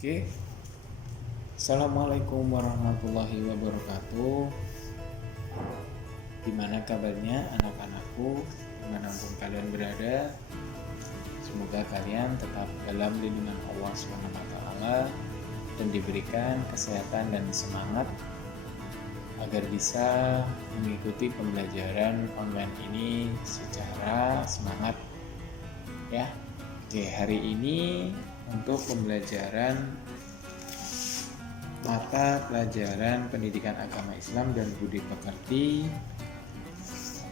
Oke, Assalamualaikum warahmatullahi wabarakatuh. Gimana kabarnya anak-anakku, dimanapun kalian berada? Semoga kalian tetap dalam lindungan Allah SWT dan diberikan kesehatan dan semangat agar bisa mengikuti pembelajaran online ini secara semangat ya. Oke, hari ini untuk pembelajaran mata pelajaran pendidikan agama Islam dan budi pekerti,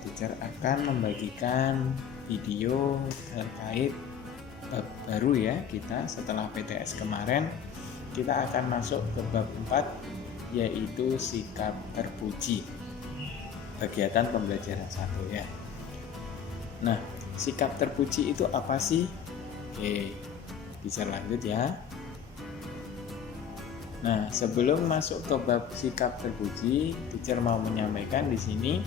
teacher akan membagikan video terkait bab baru ya. Kita setelah PTS kemarin kita akan masuk ke bab 4, yaitu sikap terpuji, kegiatan pembelajaran 1 ya. Nah, sikap terpuji itu apa sih? Oke, bisa lanjut ya. Nah, sebelum masuk ke bab sikap terpuji, teacher mau menyampaikan di sini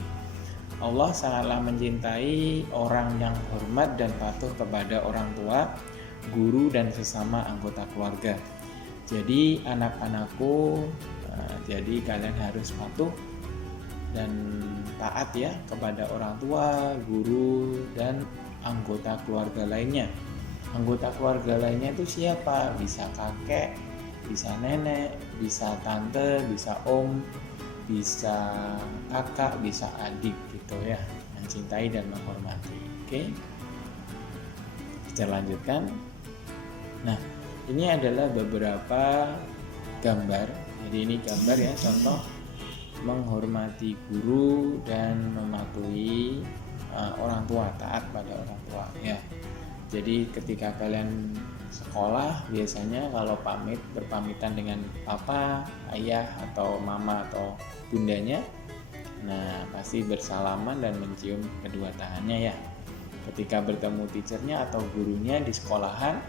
Allah sangatlah mencintai orang yang hormat dan patuh kepada orang tua, guru dan sesama anggota keluarga. Jadi anak-anakku, jadi kalian harus patuh dan taat ya kepada orang tua, guru dan anggota keluarga lainnya. Anggota keluarga lainnya itu siapa? Bisa kakek, bisa nenek, bisa tante, bisa om, bisa kakak, bisa adik gitu ya. Mencintai dan menghormati. Oke. Kita lanjutkan. Nah, ini adalah beberapa gambar. Jadi ini gambar ya, contoh menghormati guru dan mematuhi orang tua, taat pada orang tua ya. Jadi ketika kalian sekolah biasanya kalau berpamitan dengan papa, ayah atau mama atau bundanya, nah pasti bersalaman dan mencium kedua tangannya ya. Ketika bertemu teachernya atau gurunya di sekolahan,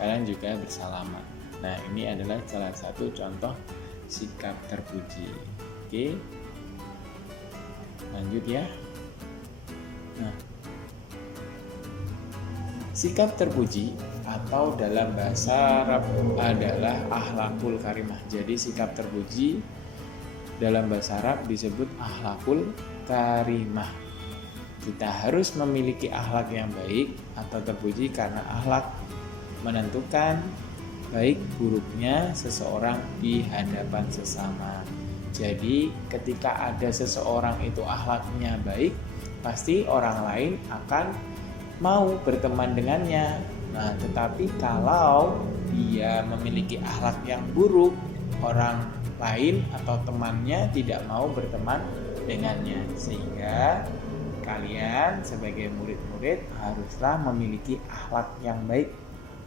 kalian juga bersalaman. Nah, ini adalah salah satu contoh sikap terpuji. Oke, lanjut ya. Nah, sikap terpuji atau dalam bahasa Arab adalah akhlakul karimah. Jadi sikap terpuji dalam bahasa Arab disebut akhlakul karimah. Kita harus memiliki akhlak yang baik atau terpuji karena akhlak menentukan baik buruknya seseorang di hadapan sesama. Jadi ketika ada seseorang itu akhlaknya baik, pasti orang lain akan mau berteman dengannya. Nah, tetapi kalau dia memiliki akhlak yang buruk, orang lain atau temannya tidak mau berteman dengannya. Sehingga kalian sebagai murid-murid haruslah memiliki akhlak yang baik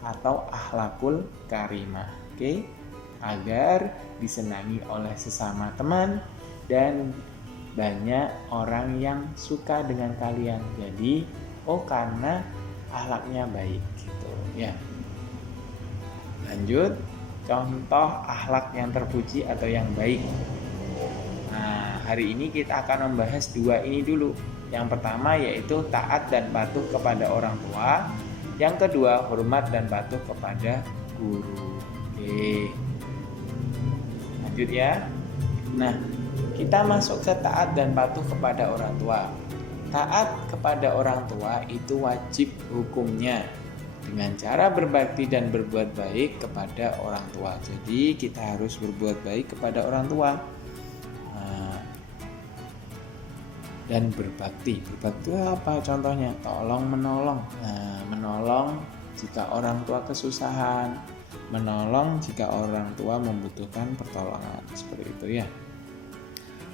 atau akhlakul karimah. Oke? Agar disenangi oleh sesama teman dan banyak orang yang suka dengan kalian. Jadi karena akhlaknya baik gitu ya. Lanjut, contoh akhlak yang terpuji atau yang baik. Nah, hari ini kita akan membahas dua ini dulu. Yang pertama yaitu taat dan patuh kepada orang tua. Yang kedua, hormat dan patuh kepada guru. Oke, lanjut ya. Nah, kita masuk ke taat dan patuh kepada orang tua. Taat kepada orang tua itu wajib hukumnya dengan cara berbakti dan berbuat baik kepada orang tua. Jadi kita harus berbuat baik kepada orang tua dan berbakti. Berbakti apa contohnya? Tolong menolong. Nah, menolong jika orang tua kesusahan, menolong jika orang tua membutuhkan pertolongan. Seperti itu ya.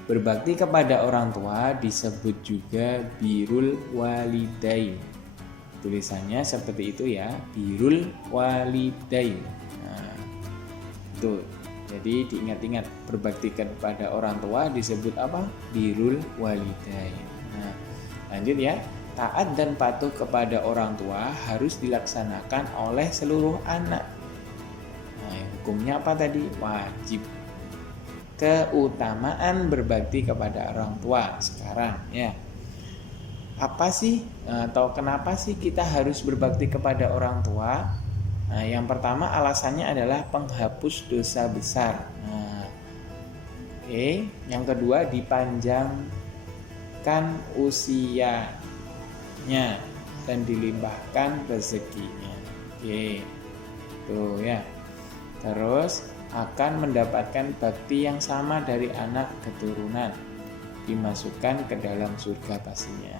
Berbakti kepada orang tua disebut juga birrul walidain. Tulisannya seperti itu ya, birrul walidain. Nah, itu. Jadi diingat-ingat, berbakti kepada orang tua disebut apa? Birrul walidain. Nah, lanjut ya. Taat dan patuh kepada orang tua harus dilaksanakan oleh seluruh anak. Nah, hukumnya apa tadi? Wajib. Keutamaan berbakti kepada orang tua sekarang ya. Apa sih atau kenapa sih kita harus berbakti kepada orang tua? Nah, yang pertama alasannya adalah penghapus dosa besar. Nah, oke. Yang kedua dipanjangkan usianya dan dilimpahkan rezekinya. Oke. Tuh ya. Terus akan mendapatkan bakti yang sama dari anak keturunan, dimasukkan ke dalam surga pastinya.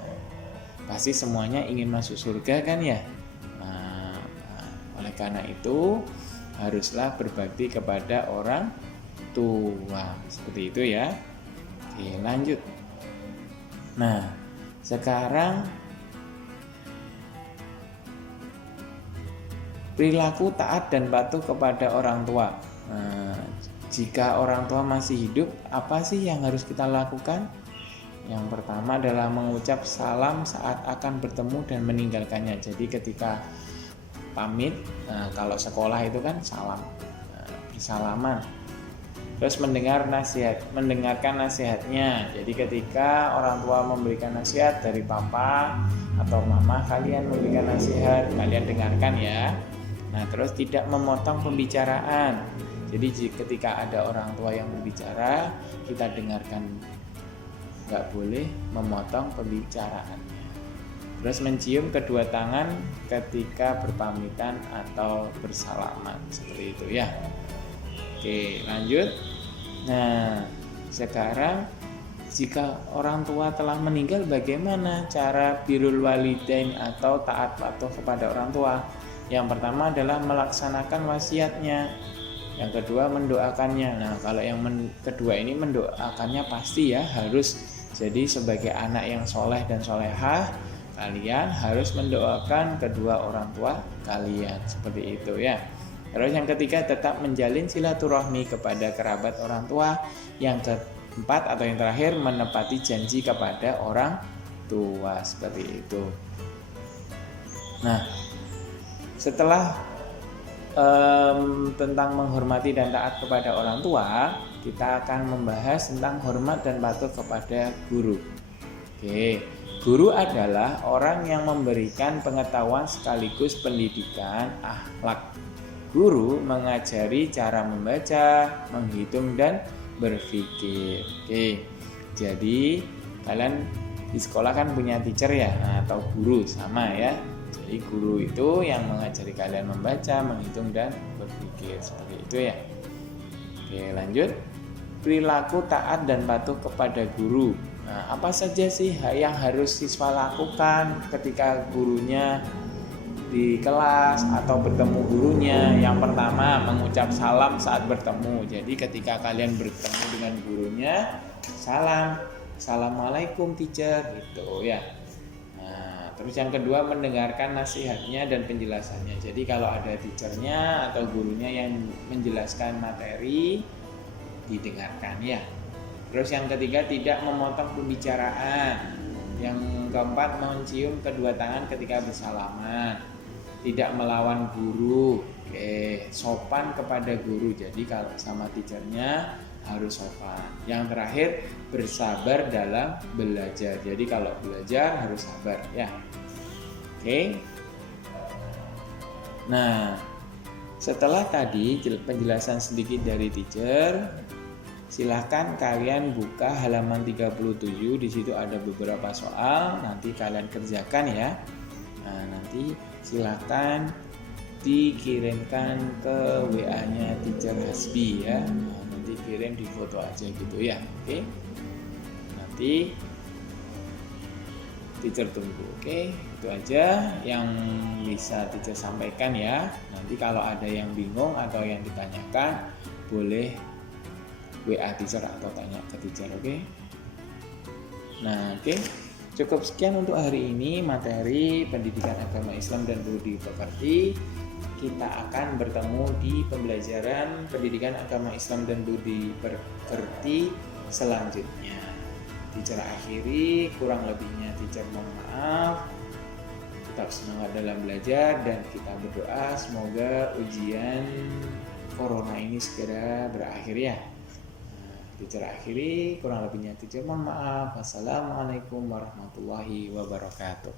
Pasti semuanya ingin masuk surga kan ya. Nah, oleh karena itu haruslah berbakti kepada orang tua, seperti itu ya. Oke, lanjut. Nah, sekarang perilaku taat dan patuh kepada orang tua. Nah, jika orang tua masih hidup, apa sih yang harus kita lakukan? Yang pertama adalah mengucap salam saat akan bertemu dan meninggalkannya. Jadi ketika pamit, kalau sekolah itu kan salam, bersalaman. Terus mendengarkan nasihatnya. Jadi ketika orang tua memberikan nasihat dari papa atau mama, kalian memberikan nasihat, kalian dengarkan ya. Nah, terus tidak memotong pembicaraan. Jadi ketika ada orang tua yang berbicara, kita dengarkan. Nggak boleh memotong pembicaraannya. Terus mencium kedua tangan ketika berpamitan atau bersalaman, seperti itu ya. Oke, lanjut. Nah, sekarang jika orang tua telah meninggal, bagaimana cara birrul walidain atau taat patuh kepada orang tua? Yang pertama adalah melaksanakan wasiatnya. Yang kedua mendoakannya. Nah, kalau yang kedua ini mendoakannya pasti ya, harus. Jadi sebagai anak yang soleh dan solehah, kalian harus mendoakan kedua orang tua kalian, seperti itu ya. Terus yang ketiga tetap menjalin silaturahmi kepada kerabat orang tua. Yang keempat atau yang terakhir menepati janji kepada orang tua, seperti itu. Nah, setelah tentang menghormati dan taat kepada orang tua, kita akan membahas tentang hormat dan patuh kepada guru. Oke, guru adalah orang yang memberikan pengetahuan sekaligus pendidikan akhlak. Guru mengajari cara membaca, menghitung dan berpikir. Oke, jadi kalian di sekolah kan punya teacher ya, atau guru sama ya. Jadi guru itu yang mengajari kalian membaca, menghitung dan berpikir, seperti itu ya. Oke, lanjut. Perilaku taat dan patuh kepada guru. Nah, apa saja sih yang harus siswa lakukan ketika gurunya di kelas atau bertemu gurunya? Yang pertama, mengucap salam saat bertemu. Jadi ketika kalian bertemu dengan gurunya, salam, assalamualaikum teacher, gitu ya. Terus yang kedua mendengarkan nasihatnya dan penjelasannya. Jadi kalau ada teachernya atau gurunya yang menjelaskan materi, didengarkan ya. Terus yang ketiga tidak memotong pembicaraan. Yang keempat mencium kedua tangan ketika bersalaman. Tidak melawan guru. Oke, sopan kepada guru. Jadi kalau sama teachernya harus sopan. Yang terakhir bersabar dalam belajar. Jadi kalau belajar harus sabar ya. Oke. Nah, setelah tadi penjelasan sedikit dari teacher, silahkan kalian buka halaman 37. Di situ ada beberapa soal, nanti kalian kerjakan ya. Nah, nanti silahkan dikirimkan ke WA-nya teacher Hasbi ya. Nanti kirim di foto aja gitu ya. Oke. Nanti teacher tunggu. Oke, itu aja yang bisa teacher sampaikan ya. Nanti kalau ada yang bingung atau yang ditanyakan, boleh WA teacher atau tanya ke teacher. Oke. Nah, oke. Cukup sekian untuk hari ini materi pendidikan agama Islam dan budi pekerti. Kita akan bertemu di pembelajaran pendidikan agama Islam dan budi pekerti selanjutnya. Teacher akhiri, kurang lebihnya teacher mohon maaf. Tetap semangat dalam belajar dan kita berdoa semoga ujian corona ini segera berakhir ya. Teacher akhiri, kurang lebihnya teacher mohon maaf. Wassalamualaikum warahmatullahi wabarakatuh.